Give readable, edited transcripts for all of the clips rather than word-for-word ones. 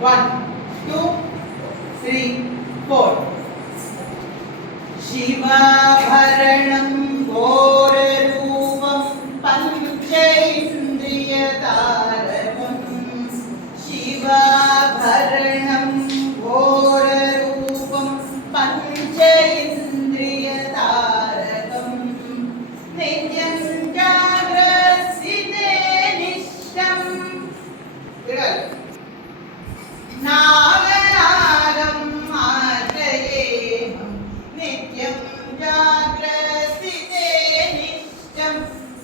1 2 3 4 शिवाभरणं घोररूपं पञ्चेन्द्रियतारकं शिवाभरणं घोररूपं पञ्चेन्द्रियतारकं नित्यं जाग्रत्स्थिते निष्ठं नागनागं आश्रयेऽहं नित्यं जाग्रत्स्थिते निष्ठं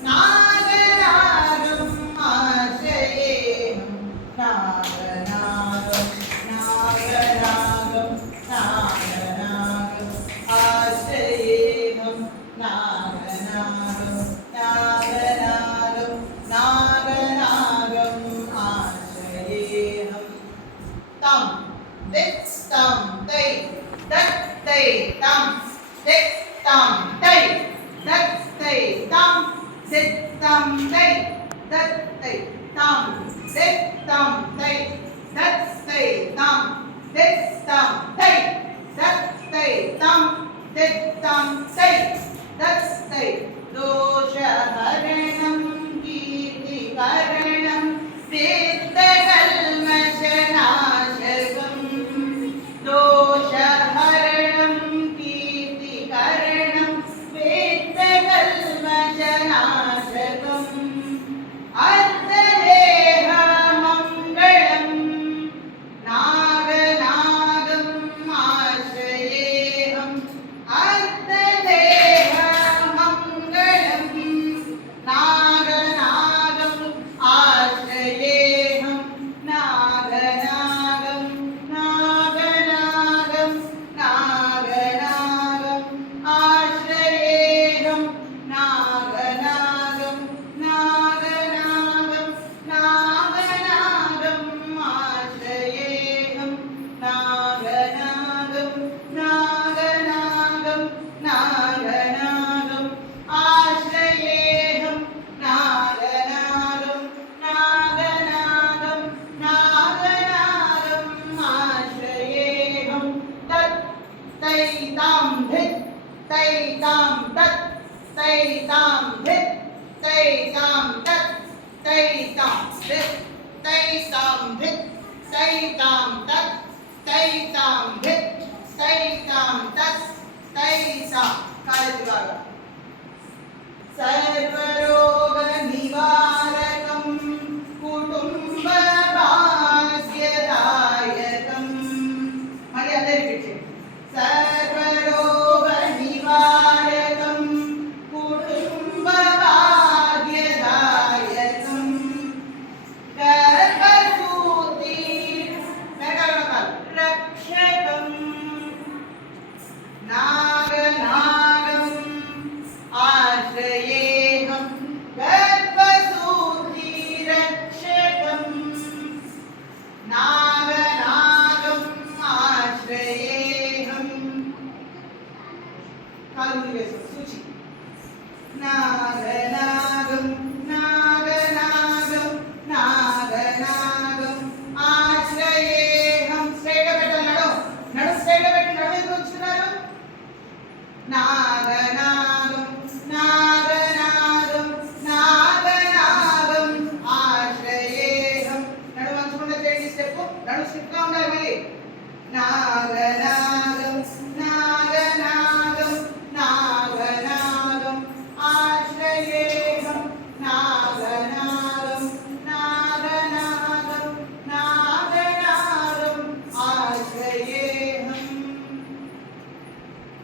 नागनागं आश्रयेऽहं नागनागं नागनागं नागनागं आश्रयेऽहं नागनागं नागनागं नागनागं आश्रयेऽहं tam dit tam tai dat tai tam dit tam tai dat tai tam dit tam tai dat tai tam dit tam tai dat tai tam dit tam tai dat tai tam dit tam tai dat tai dosha haranam kirti karanam दोषहरणं कीर्तिकरणं वेत्तकल्मषनाशकम् अर्धदेहमङ्गलं नागनागम् आश्रयेऽहम् अर्धदेहमङ्गलं नागनागम् आश्रयेऽहम् नागनागं नागनागं नागनागं आश्रयेऽहं नागनागं नागनागं नागनागं आश्रयेऽहं नागनागं नागनागं नागनागं आश्रयेऽहं नागनागं नागनागं नागनागं आश्रयेऽहं तत् तैतां धित् तैतां तत् तैतां धित् तैतां तत् तैतां धित् तैतां धित् तैतां तत् तैतां धित् तैतां तत् तैतां कालद्वारा सर्वरोगनिवारकं कुटुम्बभाग्यदायकं मళ్ళీ అందరూ repeat చేయండి सर्वरोगनिवारकं कुटुम्बभाग्यदायकं गर्भसूति रक्षकं नागनागम् आश्रयेऽहं गर्भसूति रक्षकं नागनागम् आश्रयेऽहं सूचि नागनागं नागनागं नागनागम् आश्रयेऽहं स्ट्రైట్ గా పెట్టాలి నడు స్ట్రైట్ గా పెట్టి నడు ఎందుకు ఉంచుతున్నారు नागनागं नागनागं नागनागं आश्रयेऽहं నడు మంచుకుంటే చేయండి స్టెప్ నడు స్టిఫ్ గా ఉండాలి మళ్ళీ नागनागं नागनागं नागनागं आश्रयेऽहं नागनागं नागनागं नागनागं आश्रयेऽहं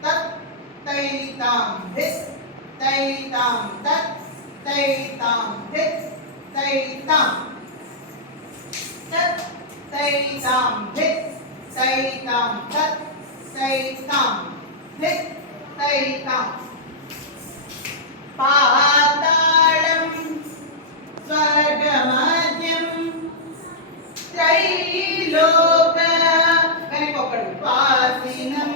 तत् तैतां धित् तैतां तत् तैतां धित् तैतां तत् तैतां धित् तैतां तत् तैतां धित् तैतां पाताళं स्वर्गमध्यं त्रैलोक वासिनं